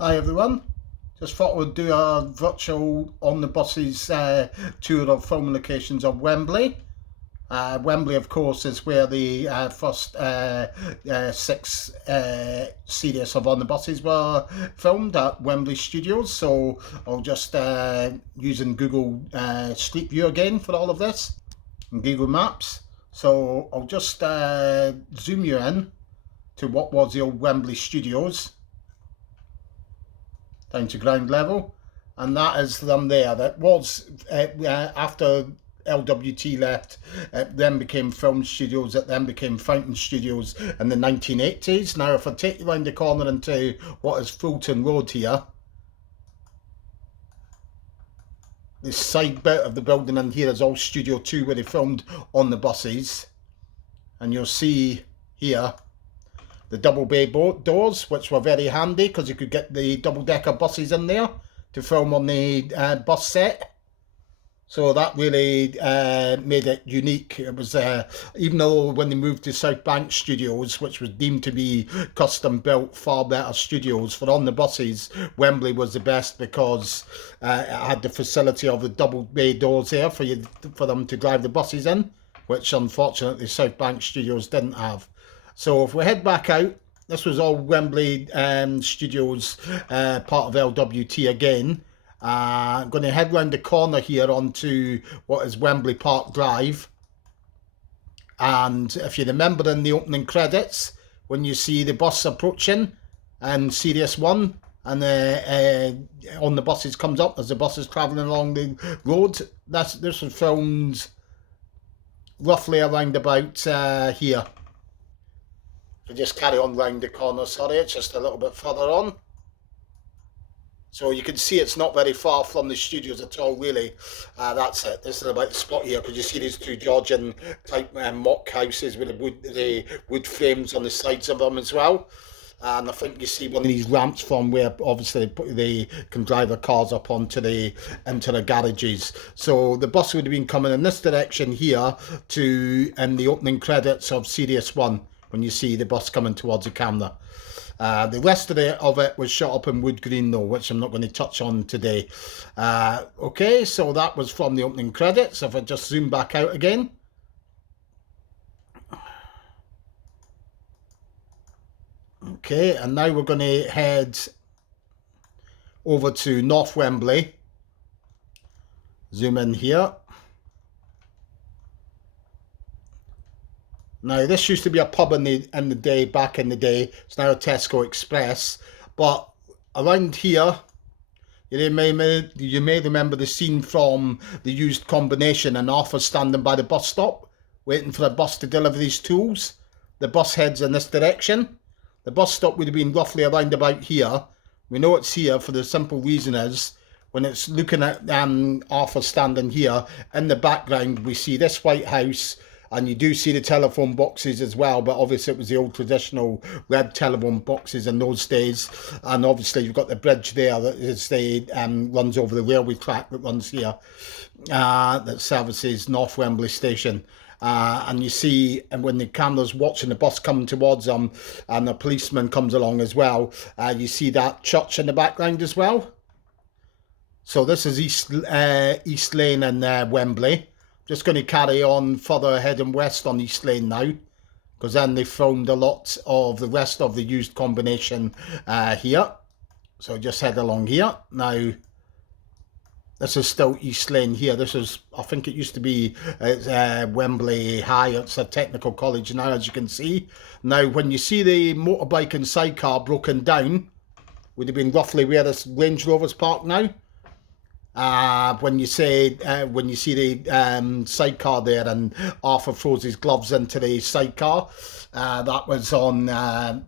Hi everyone, just thought we'd do a virtual on the buses tour of filming locations of Wembley. Wembley, of course, is where the first six series of On the Buses were filmed at Wembley Studios. So I'll just using Google Street View again for all of this and Google Maps. So I'll just zoom you in to what was the old Wembley Studios down to ground level, and that is them there. That was after LWT left, it then became Film Studios, it then became Fountain Studios in the 1980s. Now if I take you round the corner into what is Fulton Road here, this side bit of the building in here is all Studio 2 where they filmed On the Buses, and you'll see here the double bay doors, which were very handy because you could get the double-decker buses in there to film on the bus set. So that really made it unique. It was, even though when they moved to South Bank Studios, which was deemed to be custom-built, far better studios for On the Buses, Wembley was the best because it had the facility of the double bay doors there for them to drive the buses in, which unfortunately South Bank Studios didn't have. So if we head back out, this was all Wembley Studios, part of LWT again. I'm going to head round the corner here onto what is Wembley Park Drive. And if you remember in the opening credits, when you see the bus approaching and Series 1 and On the Buses comes up as the bus is travelling along the road, this was filmed roughly around about here. We just carry on round the corner, sorry, it's just a little bit further on. So you can see it's not very far from the studios at all, really. That's it. This is about the spot here, because you see these two Georgian type mock houses with the wood frames on the sides of them as well. And I think you see one of these ramps from where obviously they can drive their cars up into the garages. So the bus would have been coming in this direction here in the opening credits of Series 1. When you see the bus coming towards the camera. The rest of it was shot up in wood green though, which I'm not going to touch on today. Okay, so that was from the opening credits. If I just zoom back out again. Okay, and now we're going to head over to North Wembley. Zoom in here. Now, this used to be a pub back in the day. It's now a Tesco Express. But around here, you may remember the scene from The Used Combination, and Arthur standing by the bus stop, waiting for a bus to deliver these tools. The bus heads in this direction. The bus stop would have been roughly around about here. We know it's here for the simple reason is, when it's looking at Arthur standing here, in the background we see this White House, and you do see the telephone boxes as well, but obviously it was the old traditional red telephone boxes in those days. And obviously you've got the bridge there that runs over the railway track that runs here, that services North Wembley Station. And you see, and when the camera's watching the bus coming towards them, and the policeman comes along as well, you see that church in the background as well. So this is East Lane in Wembley. Just going to carry on further heading west on East Lane now, because then they filmed a lot of the rest of the Used Combination here. So just head along here. Now, this is still East Lane here. This is, I think it used to be Wembley High. It's a technical college now, as you can see. Now, when you see the motorbike and sidecar broken down, would have been roughly where this Range Rover's parked now. When you see the sidecar there, and Arthur throws his gloves into the sidecar, that was on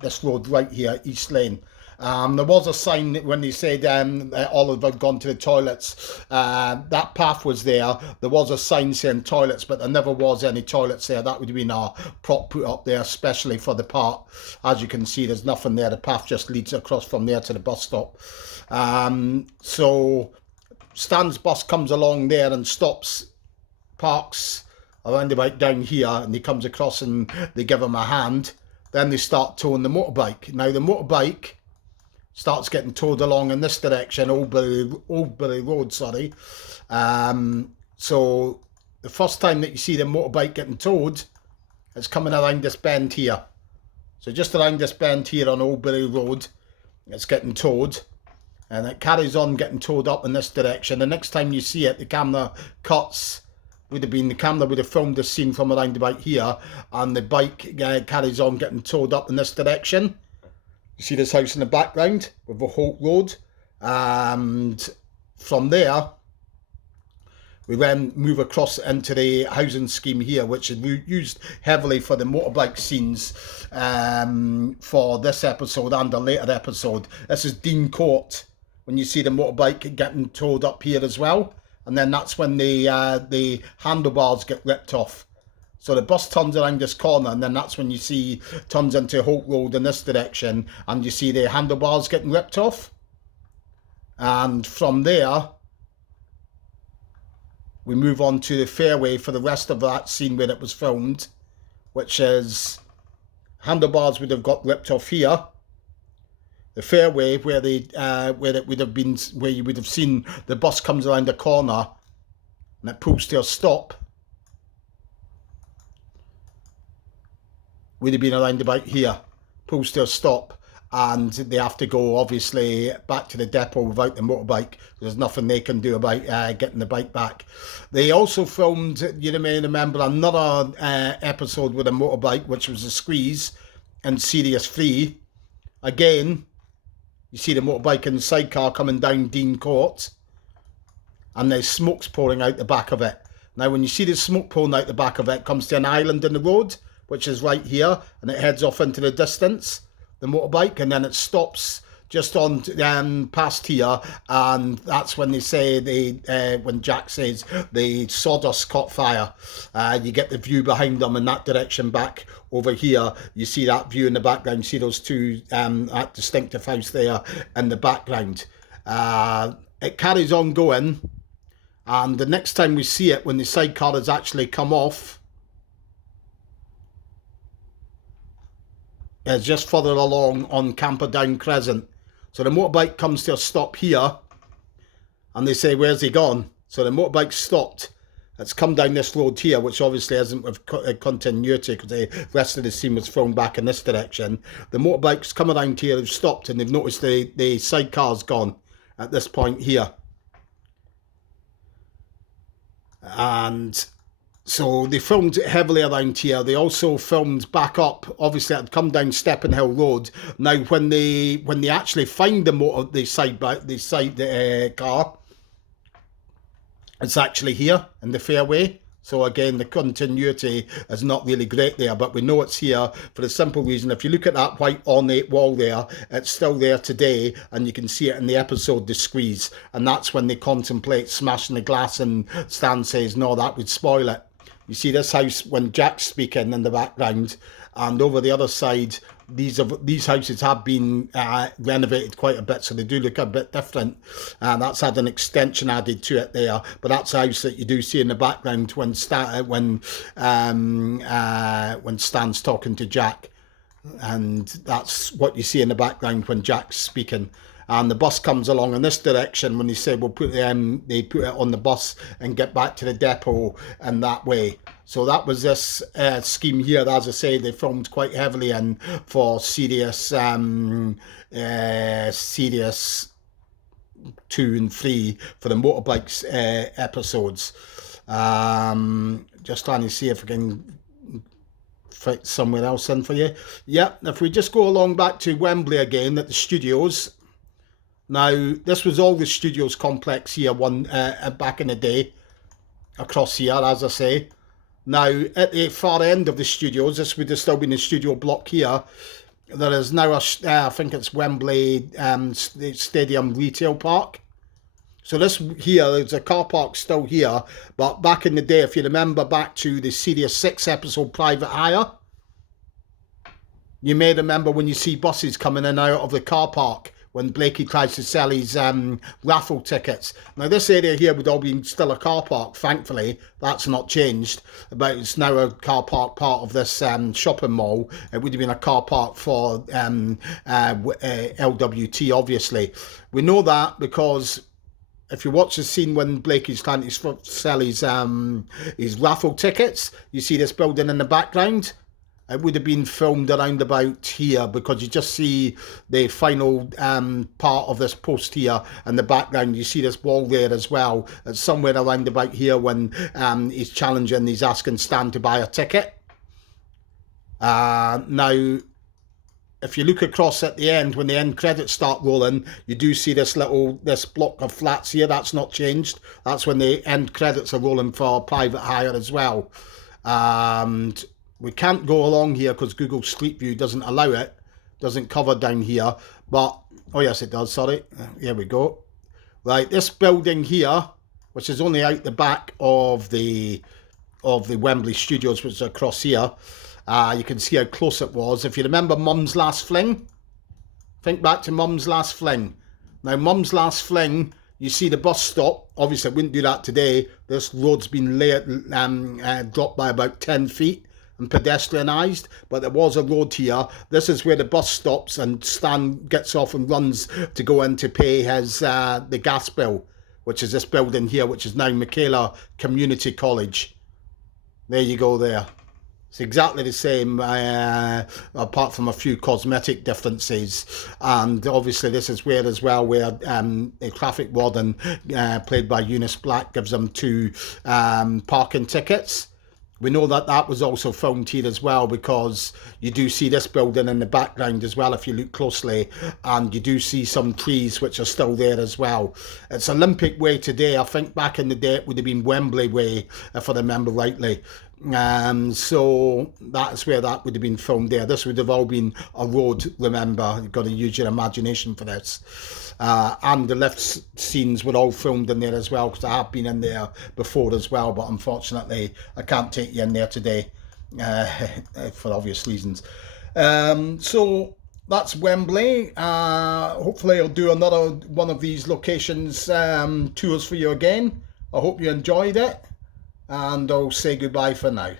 this road right here, East Lane. There was a sign when they said Olive had gone to the toilets. That path was there. There was a sign saying toilets, but there never was any toilets there. That would have been a prop put up there especially for the park. As you can see, there's nothing there. The path just leads across from there to the bus stop. So Stan's bus comes along there and parks around about down here, and he comes across and they give him a hand. Then they start towing the motorbike. Now the motorbike starts getting towed along in this direction, Oldbury Road, sorry. So the first time that you see the motorbike getting towed, it's coming around this bend here. So just around this bend here on Oldbury Road, it's getting towed. And it carries on getting towed up in this direction. The next time you see it, the camera cuts. The camera would have filmed the scene from around about here, and the bike carries on getting towed up in this direction. You see this house in the background with the Holt Road, and from there we then move across into the housing scheme here, which is used heavily for the motorbike scenes for this episode and a later episode. This is Dean Court, when you see the motorbike getting towed up here as well. And then that's when the handlebars get ripped off. So the bus turns around this corner, and then that's when you see turns into Holt Road in this direction, and you see the handlebars getting ripped off. And from there, we move on to the fairway for the rest of that scene where it was filmed, which is handlebars would have got ripped off here. The fairway where it would have been, where you would have seen the bus comes around the corner and it pulls to a stop, would have been around about here, pulls to a stop, and they have to go obviously back to the depot without the motorbike. There's nothing they can do about getting the bike back. They also filmed, you may remember, another episode with a motorbike, which was a squeeze in Series 3. Again, you see the motorbike and the sidecar coming down Dean Court, and there's smoke's pouring out the back of it. Now, when you see the smoke pouring out the back of it, it comes to an island in the road, which is right here, and it heads off into the distance, the motorbike, and then it stops just on past here, and that's when they say when Jack says the sawdust caught fire. You get the view behind them in that direction back over here. You see that view in the background. You see those two that distinctive house there in the background. It carries on going, and the next time we see it, when the sidecar has actually come off, is just further along on Camperdown Crescent. So the motorbike comes to a stop here, and they say, where's he gone? So the motorbike stopped. It's come down this road here, which obviously isn't with continuity because the rest of the scene was filmed back in this direction. The motorbike's come around here, they've stopped, and they've noticed the sidecar's gone at this point here. And so they filmed heavily around here. They also filmed back up. Obviously, it had come down Steppenhill Road. Now, when they actually find the side car, it's actually here in the fairway. So again, the continuity is not really great there, but we know it's here for the simple reason, if you look at that white ornate wall there, it's still there today, and you can see it in the episode The Squeeze, and that's when they contemplate smashing the glass, and Stan says, no, that would spoil it. You see this house when Jack's speaking in the background, and over the other side, these houses have been renovated quite a bit, so they do look a bit different, and that's had an extension added to it there. But that's a house that you do see in the background when Stan's talking to Jack, and that's what you see in the background when Jack's speaking. And the bus comes along in this direction when they say they put it on the bus and get back to the depot in that way. So that was this scheme here. As I say, they filmed quite heavily in for Series 2 and 3 for the motorbikes episodes. Just trying to see if I can fit somewhere else in for you. Yeah, if we just go along back to Wembley again at the studios. Now, this was all the studios complex here back in the day, across here, as I say. Now, at the far end of the studios, this would have still been the studio block here. There is now I think it's Wembley Stadium Retail Park. So this here, there's a car park still here, but back in the day, if you remember back to the Series 6 episode Private Hire, you may remember when you see buses coming in and out of the car park, when Blakey tries to sell his raffle tickets. Now this area here would all be still a car park, thankfully. That's not changed, but it's now a car park part of this shopping mall. It would have been a car park for LWT, obviously. We know that because if you watch the scene when Blakey's trying to sell his raffle tickets, you see this building in the background. It would have been filmed around about here, because you just see the final part of this post here in the background. You see this wall there as well. It's somewhere around about here when he's challenging, he's asking Stan to buy a ticket. Now, if you look across at the end, when the end credits start rolling, you do see this block of flats here. That's not changed. That's when the end credits are rolling for private hire as well. And we can't go along here because Google Street View doesn't allow it. Doesn't cover down here. But, oh yes it does, sorry. Here we go. Right, this building here, which is only out the back of the Wembley Studios, which is across here. You can see how close it was. If you remember Mum's Last Fling, think back to Mum's Last Fling. Now, Mum's Last Fling, you see the bus stop. Obviously, I wouldn't do that today. This road's been dropped by about 10 feet and pedestrianised, but there was a road here. This is where the bus stops and Stan gets off and runs to go in to pay his the gas bill, which is this building here, which is now Michaela Community College. There you go there. It's exactly the same, apart from a few cosmetic differences. And obviously this is where as well, where a traffic warden, played by Eunice Black, gives them 2 parking tickets. We know that that was also filmed here as well, because you do see this building in the background as well if you look closely, and you do see some trees which are still there as well. It's Olympic Way today. I think back in the day it would have been Wembley Way, if I remember rightly. So that's where that would have been filmed there. This would have all been a road, remember. You've got to use your imagination for this. And the lift scenes were all filmed in there as well, because I have been in there before as well, but unfortunately I can't take you in there today for obvious reasons. So that's Wembley. Hopefully I'll do another one of these locations tours for you again. I hope you enjoyed it, and I'll say goodbye for now.